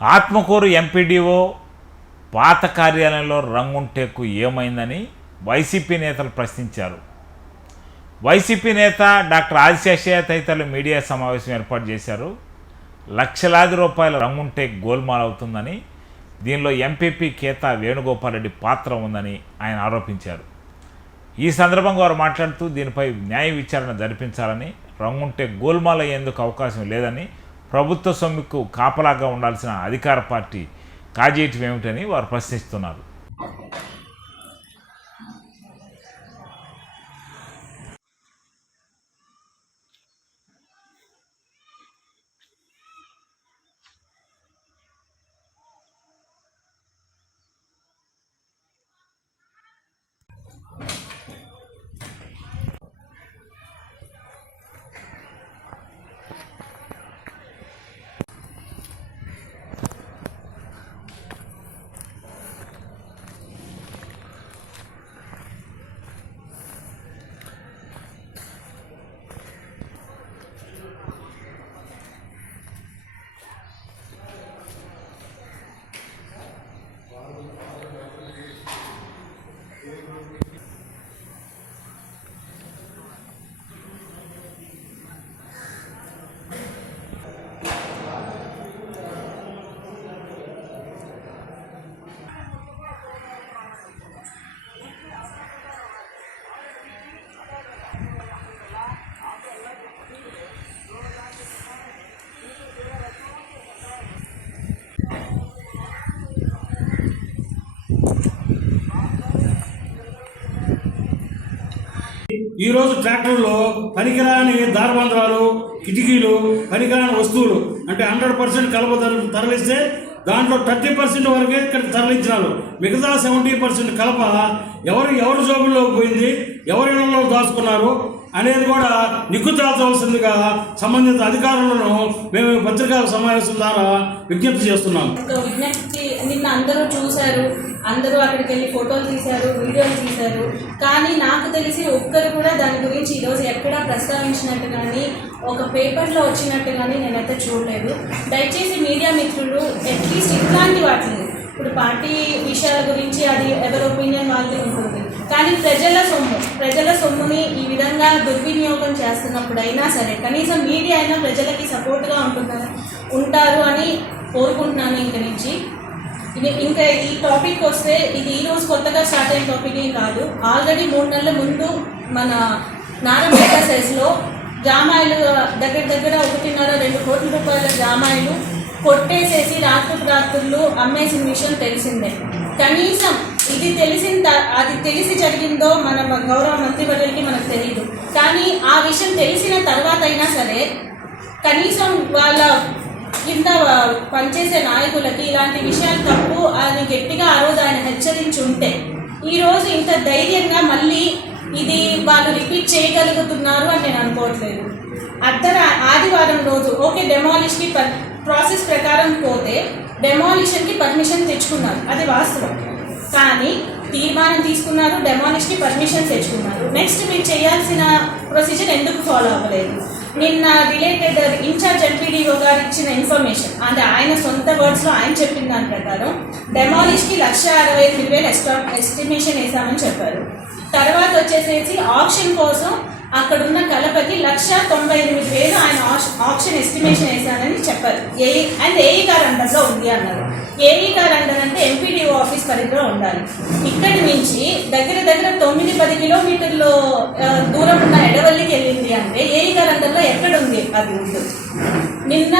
Atmakur MPDO పాత కార్యాలయంలో రంగుంటేకు ఏమైందని వైసీపీ నేతలు ప్రశ్నించారు. వైసీపీ నేత డాక్టర్ ఆదిశేషయ్య తదితరులు మీడియా సమావేశం ఏర్పాటు చేశారు. లక్షలాది రూపాయల రంగుంటేక్ గోల్మాల్ అవుతుందని, దీనిలో ఎంపీపీ కేతా వేణుగోపాల్ రెడ్డి పాత్ర ఉందని ఆయన ఆరోపించారు. ఈ సందర్భంగా వారు మాట్లాడుతూ దీనిపై న్యాయ విచారణ జరిపించాలని, రంగుంటేక్ గోల్మాల్ అయ్యేందుకు అవకాశం లేదని, ప్రభుత్వ సొమ్ముకు కాపలాగా ఉండాల్సిన అధికార పార్టీ కాజేయటం ఏమిటని వారు ప్రశ్నిస్తున్నారు. ఈరోజు ట్రాక్టర్లో పనికిరాని దారబంధ్రాలు, కిటికీలు, పనికిరాని వస్తువులు అంటే 100% కలప తరలిస్తే దాంట్లో 30% వరకే ఇక్కడ తరలించినారు. మిగతా 70% కలప ఎవరి జోబుల్లో పోయింది, ఎవరి ఇళ్లలో దాచుకున్నారు అనేది కూడా నిగ్గు తేల్చవలసిందిగా సంబంధిత అధికారులను మేము పత్రికా సమావేశం ద్వారా విజ్ఞప్తి చేస్తున్నాం. నిన్న అందరూ చూశారు, అందరూ అక్కడికి వెళ్ళి ఫోటోలు తీశారు, వీడియోలు తీశారు. కానీ నాకు తెలిసి ఒక్కరు కూడా దాని గురించి ఈరోజు ఎక్కడా ప్రస్తావించినట్టు కానీ ఒక పేపర్లో వచ్చినట్టు కానీ నేనైతే చూడలేదు. దయచేసి మీడియా మిత్రులు అట్లీస్ట్ ఇట్లాంటి వాటిని, ఇప్పుడు పార్టీ విషయాల గురించి అది ఎవరి ఒపీనియన్ వాళ్ళది ఉంటుంది, కానీ ప్రజల సొమ్ముని ఈ విధంగా దుర్వినియోగం చేస్తున్నప్పుడైనా సరే కనీసం మీడియా అయినా ప్రజలకి సపోర్ట్గా ఉంటారు అని కోరుకుంటున్నాను. ఇంక నుంచి ఇంకా ఈ టాపిక్ వస్తే ఇది ఈరోజు కొత్తగా స్టార్ట్ అయిన టాపిక్ ఏం కాదు. ఆల్రెడీ 3 నెలల ముందు మన నారాయణ సైజ్లో జామాయిలు దగ్గర 1.5-2 కోట్ల రూపాయల జామాయిలు కొట్టేసేసి రాత్రులు అమ్మేసిన విషయం తెలిసిందే. కనీసం అది తెలిసి జరిగిందో మన గౌరవ మంత్రివర్యులకి మనకు తెలియదు. కానీ ఆ విషయం తెలిసిన తర్వాత అయినా సరే కనీసం వాళ్ళ కింద పనిచేసే నాయకులకి ఇలాంటి విషయాలు తప్పు అని గట్టిగా ఆ రోజు ఆయన హెచ్చరించి ఉంటే ఈరోజు ఇంత ధైర్యంగా మళ్ళీ ఇది వాళ్ళు రిపీట్ చేయగలుగుతున్నారు అని నేను అనుకోవట్లేదు. ఆదివారం రోజు ఓకే డెమాలిష్కి ప్రాసెస్ ప్రకారం పోతే డెమాలిషన్కి పర్మిషన్ తెచ్చుకున్నారు, అది వాస్తవం. కానీ తీర్మానం తీసుకున్నారు, డెమాలిష్కి పర్మిషన్ తెచ్చుకున్నారు. నెక్స్ట్ మీరు చేయాల్సిన ప్రొసీజర్ ఎందుకు ఫాలో అవ్వలేదు? నిన్న రిలేటెడ్ ఇన్ఛార్జ్ ఎంపీడీఓ గారు ఇచ్చిన ఇన్ఫర్మేషన్ అంటే ఆయన సొంత వర్డ్స్లో ఆయన చెప్పిన దాని ప్రకారం డెమాలిష్కి 1,68,000 ఎస్టిమేషన్ వేసామని చెప్పారు. తర్వాత వచ్చేసేసి ఆప్షన్ కోసం అక్కడున్న కలపకి 1,98,000 ఆయన ఆప్షన్ ఎస్టిమేషన్ వేసానని చెప్పారు. ఏఈ గారు అండర్లో ఉంది అన్నారు. ఏఈ గారు అండర్ అంటే ఎంపీడీఓ ఆఫీస్ పరిధిలో ఉండాలి. ఇక్కడి నుంచి దగ్గర 9-10 కిలోమీటర్లు దూరం ఉన్న ఎడవల్లికి వెళ్ళింది అంటే ఏఈ గారు అండర్లో ఎక్కడుంది అది ఉంటుంది. నిన్న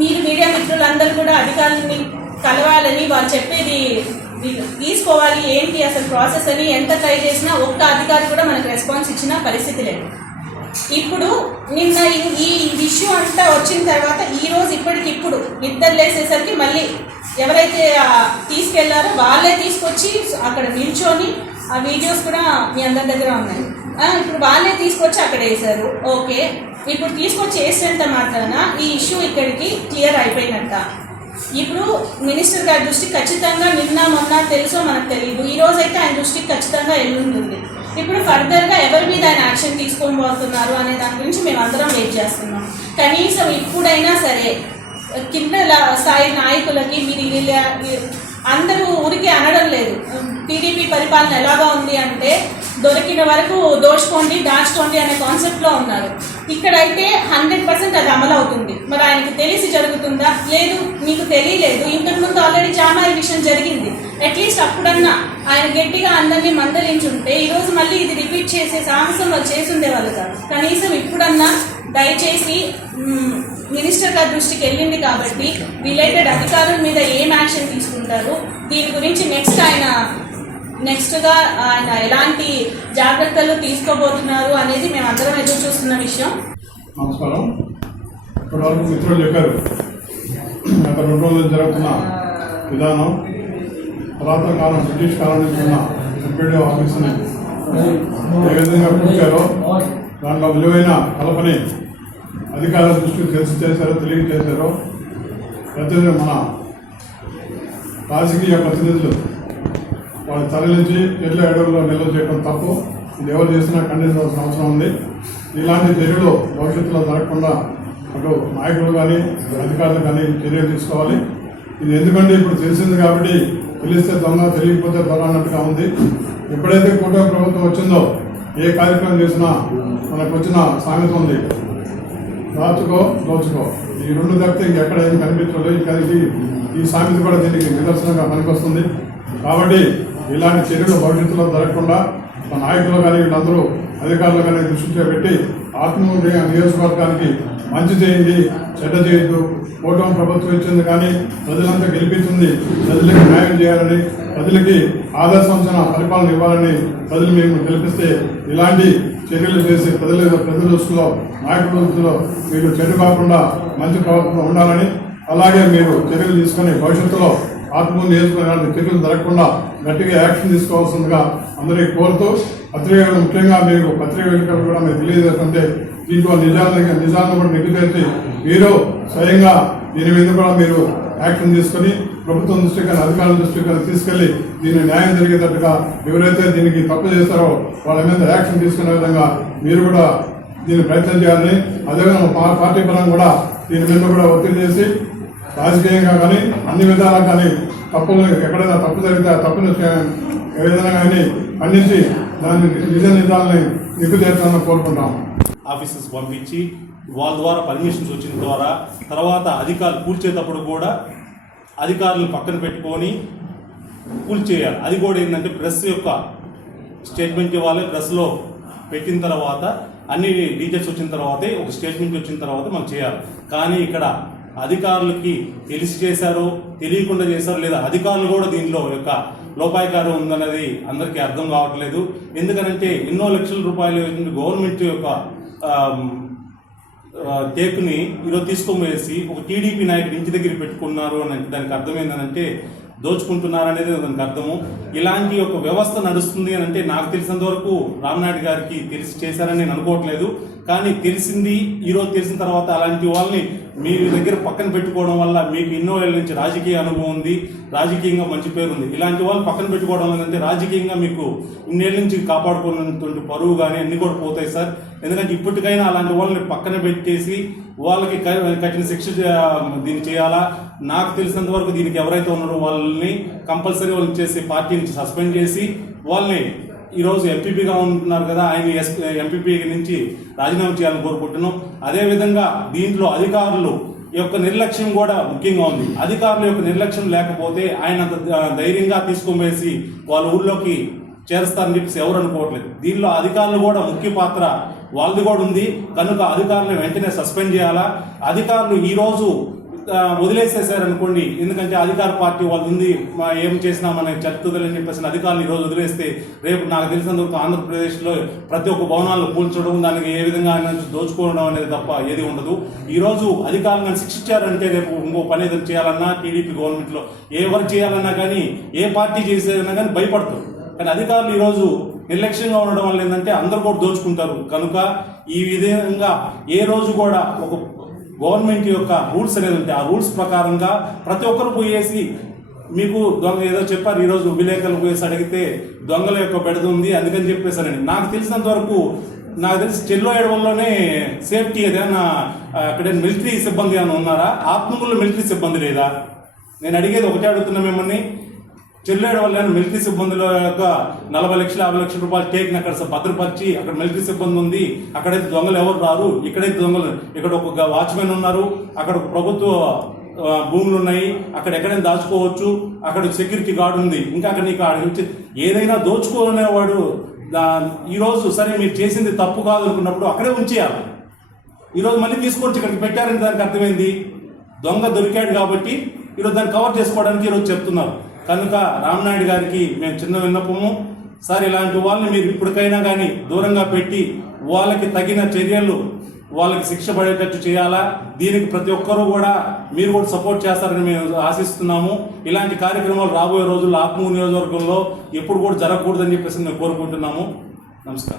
మీరు మీడియా మిత్రులందరూ కూడా అధికారులని కలవాలని వాళ్ళు చెప్పేది తీసుకోవాలి, ఏంటి అసలు ప్రాసెస్ అని ఎంత ట్రై చేసినా ఒక్క అధికారి కూడా మనకు రెస్పాన్స్ ఇచ్చిన పరిస్థితి లేదు. ఇప్పుడు నిన్న ఈ ఇష్యూ అంతా వచ్చిన తర్వాత ఈరోజు ఇప్పటికిప్పుడు నిద్ర లేసేసరికి మళ్ళీ ఎవరైతే తీసుకెళ్లారో వాళ్ళే తీసుకొచ్చి అక్కడ నిల్చొని ఆ వీడియోస్ కూడా మీ అందరి దగ్గర ఉన్నాయి. ఇప్పుడు వాళ్ళే తీసుకొచ్చి అక్కడ వేశారు. ఓకే, ఇప్పుడు తీసుకొచ్చి వేసినంత మాత్రాన ఈ ఇష్యూ ఇక్కడికి క్లియర్ అయిపోయినట్ట. ఇప్పుడు మినిస్టర్ గారి దృష్టికి ఖచ్చితంగా నిన్న మొన్న తెలుసో మనకు తెలియదు, ఈ రోజైతే ఆయన దృష్టికి ఖచ్చితంగా వెళ్ళుంటుంది. ఇప్పుడు ఫర్దర్గా ఎవరి మీద ఆయన యాక్షన్ తీసుకొని పోతున్నారు అనే దాని గురించి మేము అందరం వెయిట్ చేస్తున్నాం. కనీసం ఇప్పుడైనా సరే కింద స్థాయి నాయకులకి మీరు అందరూ ఊరికి అనడం లేదు. టీడీపీ పరిపాలన ఎలాగా ఉంది అంటే దొరికిన వరకు దోచుకోండి దాచుకోండి అనే కాన్సెప్ట్లో ఉన్నారు. ఇక్కడైతే 100% అది అమలు అవుతుంది. మరి ఆయనకి తెలిసి జరుగుతుందా? లేదు, మీకు తెలియలేదు. ఇంతకుముందు ఆల్రెడీ చాలా ఈ విషయం జరిగింది. అట్లీస్ట్ అప్పుడన్నా ఆయన గట్టిగా అందరినీ మందలించుంటే ఈరోజు మళ్ళీ ఇది రిపీట్ చేసే సాహసం వాళ్ళు చేసి ఉండేవాళ్ళు కాదు. కనీసం ఇప్పుడన్నా దయచేసి మినిస్టర్ గారి దృష్టికి వెళ్ళింది కాబట్టి రిలేటెడ్ అధికారుల మీద ఏం యాక్షన్ తీసుకుంటారు, దీని గురించి నెక్స్ట్గా ఆయన ఎలాంటి జాగ్రత్తలు తీసుకోబోతున్నారు అనేది మేము అందరం ఎదురు చూస్తున్న విషయం. నమస్కారం. ఇప్పటివరకు మిత్రులు చెప్పారు గత 2 రోజులు జరుగుతున్న విధానం, పురాతన కాలం బ్రిటిష్ కాలం నుంచి ఉన్న ఎంపీడీ ఆఫీసుని ఏ విధంగా కూర్చారో దాంట్లో విలువైన కల్పని అధికారుల దృష్టికి తెలియజేశారో ప్రతినిధులు మన రాజకీయ ప్రతినిధులు వాళ్ళు తరలించి చెట్ల అడవుల్లో నిల్వ చేయడం తప్పు. ఇది ఎవరు చేసినా ఖండించాల్సిన అవసరం ఉంది. ఇలాంటి చర్యలు భవిష్యత్తులో జరగకుండా అటు నాయకులు కానీ అధికారులు కానీ చర్యలు తీసుకోవాలి. ఇది ఎందుకంటే ఇప్పుడు తెలిసింది కాబట్టి తెలిస్తే దొంగ తెలియకపోతే దొంగ అన్నట్టుగా ఉంది. ఎప్పుడైతే కూటమి ప్రభుత్వం వచ్చిందో ఏ కార్యక్రమం చేసినా మనకు వచ్చిన సామెత ఉంది, దాచుకో దోచుకో. ఈ 2 తప్పితే ఇంకెక్కడ ఏం కనిపించలేదు. ఈ సామెత కూడా దీనికి నిదర్శనంగా పనికొస్తుంది. కాబట్టి ఇలాంటి చర్యలు భవిష్యత్తులో జరగకుండా నాయకులు కానీ వీళ్ళందరూ అధికారులు కానీ దృష్టిలో పెట్టి ఆత్మూరు నియోజకవర్గానికి మంచి చేయండి, చెడ్డ చేయొద్దు. కూటమి ప్రభుత్వం ఇచ్చింది కానీ ప్రజలంతా గెలిపించింది ప్రజలకు న్యాయం చేయాలని, ప్రజలకి ఆదర్శవంతమైన పరిపాలన ఇవ్వాలని ప్రజలు మేము గెలిపిస్తే ఇలాంటి చర్యలు చేసి ప్రజల దృష్టిలో నాయకుల దృష్టిలో మీరు చెడు కాకుండా మంచి ప్రభుత్వం ఉండాలని, అలాగే మీరు చర్యలు తీసుకొని భవిష్యత్తులో ఆత్మూరు నియోజకవర్గానికి చర్యలు జరగకుండా గట్టిగా యాక్షన్ తీసుకోవాల్సిందిగా అందరికీ కోరుతూ, పత్రికలు ముఖ్యంగా మీరు పత్రికలు కూడా మీరు తెలియజేస్తుంటే దీంట్లో నిజాలను కూడా నిగ్గుతేర్చి మీరు స్వయంగా దీని మీద కూడా మీరు యాక్షన్ తీసుకొని ప్రభుత్వం దృష్టి కానీ అధికారుల దృష్టి కానీ తీసుకెళ్లి దీన్ని న్యాయం జరిగేటట్టుగా ఎవరైతే దీనికి తప్పు చేస్తారో వాళ్ళ మీద యాక్షన్ తీసుకునే విధంగా మీరు కూడా దీన్ని ప్రయత్నం చేయాలని, అదేవిధంగా పార్టీ పరంగా కూడా దీని మీద కూడా ఒత్తిడి చేసి రాజకీయంగా కానీ అన్ని విధాలా కానీ తప్పులు ఎక్కడైనా తప్పు జరిగితే ఆ తప్పును ఏ విధంగా కానీ ఖండించి దాన్ని నిజాలని నిగ్గు చేస్తామని కోరుకుంటాం. ఆఫీసర్స్ పంపించి వాళ్ళ ద్వారా పర్మిషన్స్ వచ్చిన ద్వారా తర్వాత అధికారులు కూల్చేటప్పుడు కూడా అధికారులను పక్కన పెట్టుకొని కూల్చేయాలి. అది కూడా ఏంటంటే ప్రెస్ యొక్క స్టేట్మెంట్ ఇవ్వాలి. ప్రెస్లో పెట్టిన తర్వాత అన్ని డీటెయిల్స్ వచ్చిన తర్వాతే ఒక స్టేట్మెంట్ వచ్చిన తర్వాత మనం చేయాలి. కానీ ఇక్కడ అధికారులకి తెలిసి చేశారో తెలియకుండా చేశారో లేదా అధికారులు కూడా దీనిలో యొక్క లోపాయకారం ఉందన్నది అందరికీ అర్థం కావట్లేదు. ఎందుకనంటే ఎన్నో లక్షల రూపాయలు గవర్నమెంట్ యొక్క టేకుని ఈరోజు తీసుకొని ఒక టీడీపీ నాయకుడు ఇంటి దగ్గర పెట్టుకున్నారు అని అంటే దానికి అర్థమైందనంటే దోచుకుంటున్నారనేది దానికి అర్థము. ఇలాంటి ఒక వ్యవస్థ నడుస్తుంది అని అంటే నాకు తెలిసినంత వరకు రామనాయుడు గారికి తెలిసి చేశారని నేను అనుకోవట్లేదు. కానీ తెలిసింది ఈరోజు తెలిసిన తర్వాత అలాంటి వాళ్ళని మీ దగ్గర పక్కన పెట్టుకోవడం వల్ల మీకు ఎన్నో ఏళ్ళ నుంచి రాజకీయ అనుభవం ఉంది, రాజకీయంగా మంచి పేరు ఉంది. ఇలాంటి వాళ్ళు పక్కన పెట్టుకోవడం వల్ల అంటే రాజకీయంగా మీకు ఇన్నేళ్ళ నుంచి కాపాడుకున్నటువంటి పరువు కానీ అన్ని కూడా పోతాయి సార్. ఎందుకంటే ఇప్పటికైనా అలాంటి వాళ్ళని పక్కన పెట్టేసి వాళ్ళకి కఠిన శిక్ష దీన్ని చేయాలా. నాకు తెలిసినంత వరకు దీనికి ఎవరైతే ఉన్నారో వాళ్ళని కంపల్సరీ వాళ్ళని చేసి పార్టీ నుంచి సస్పెండ్ చేసి వాళ్ళని ఈరోజు ఎంపీపీగా ఉంటున్నారు కదా ఆయన ఎంపీపీ నుంచి రాజీనామా చేయాలని కోరుకుంటున్నాం. అదేవిధంగా దీంట్లో అధికారులు యొక్క నిర్లక్ష్యం కూడా ముఖ్యంగా ఉంది. అధికారుల యొక్క నిర్లక్ష్యం లేకపోతే ఆయన ధైర్యంగా తీసుకొని వాళ్ళ ఊళ్ళోకి చేరుస్తారని చెప్పేసి ఎవరు అనుకోవట్లేదు. దీనిలో అధికారులు కూడా ముఖ్య పాత్ర వాళ్ళది కూడా ఉంది కనుక అధికారులను వెంటనే సస్పెండ్ చేయాలా. అధికారులు ఈరోజు వదిలేసేసారనుకోండి, ఎందుకంటే అధికార పార్టీ వాళ్ళు ఉంది ఏం చేసినా మనకి చెప్తుందని చెప్పేసి అధికారులు ఈరోజు వదిలేస్తే రేపు నాకు తెలిసినందుకు ఆంధ్రప్రదేశ్లో ప్రతి ఒక్క భవనాలను కూల్చడం దానికి ఏ విధంగా దోచుకోవడం అనేది తప్ప ఏది ఉండదు. ఈరోజు అధికారులను శిక్షించారంటే రేపు ఇంకో పని ఏదైనా చేయాలన్నా టీడీపీ గవర్నమెంట్లో ఎవరు చేయాలన్నా కానీ ఏ పార్టీ చేసేదన్నా కానీ భయపడతారు. కానీ అధికారులు ఈరోజు నిర్లక్ష్యంగా ఉండడం వల్ల ఏంటంటే అందరూ కూడా దోచుకుంటారు. కనుక ఈ విధంగా ఏ రోజు కూడా ఒక గవర్నమెంట్ యొక్క రూల్స్ అనేది ఉంటే ఆ రూల్స్ ప్రకారంగా ప్రతి ఒక్కరు పోయేసి మీకు దొంగ ఏదో చెప్పారు ఈరోజు విలేకరులు పోయేసి అడిగితే దొంగల యొక్క బెడద ఉంది అందుకని చెప్పేసానండి. నాకు తెలిసినంత వరకు నాకు తెలిసి చెల్లో ఏడవల్లోనే సేఫ్టీ ఏదైనా అక్కడ మిలిటరీ సిబ్బంది ఏమైనా ఉన్నారా? ఆత్మగుల్లో మిలిటరీ సిబ్బంది లేదా? నేను అడిగేది ఒకటే అడుగుతున్నా మిమ్మల్ని. చెల్లేడు వల్ల మిలిటరీ సిబ్బందుల యొక్క 40 లక్షలు 50 లక్షల రూపాయలు టేకిన అక్కడ భద్రపరిచి అక్కడ మిలిటరీ సిబ్బంది ఉంది, అక్కడైతే దొంగలు ఎవరు రారు, ఇక్కడైతే దొంగలు, ఇక్కడ ఒక వాచ్మెన్ ఉన్నారు, అక్కడ ఒక ప్రభుత్వ భూములు ఉన్నాయి, అక్కడ ఎక్కడైనా దాచుకోవచ్చు, అక్కడ సెక్యూరిటీ గార్డు ఉంది, ఇంకా అక్కడ నీకు ఏదైనా దోచుకోనేవాడు ఈరోజు సరే మీరు చేసింది తప్పు కాదు అనుకున్నప్పుడు అక్కడే ఉంచేయాలి. ఈరోజు మళ్ళీ తీసుకొచ్చి ఇక్కడికి పెట్టారని దానికి అర్థమైంది దొంగ దొరికాడు కాబట్టి ఈరోజు దాన్ని కవర్ చేసుకోవడానికి ఈరోజు చెప్తున్నారు. కనుక రామనాయుడు గారికి మేము చిన్న విన్నపము, సార్ ఇలాంటి వాళ్ళని మీరు ఇప్పటికైనా కానీ దూరంగా పెట్టి వాళ్ళకి తగిన చర్యలు వాళ్ళకి శిక్ష పడేటట్టు చేయాలా. దీనికి ప్రతి ఒక్కరూ కూడా మీరు కూడా సపోర్ట్ చేస్తారని మేము ఆశిస్తున్నాము. ఇలాంటి కార్యక్రమాలు రాబోయే రోజుల్లో ఆత్మూరు నియోజకవర్గంలో ఎప్పుడు కూడా జరగకూడదని చెప్పేసి మేము కోరుకుంటున్నాము. నమస్కారం.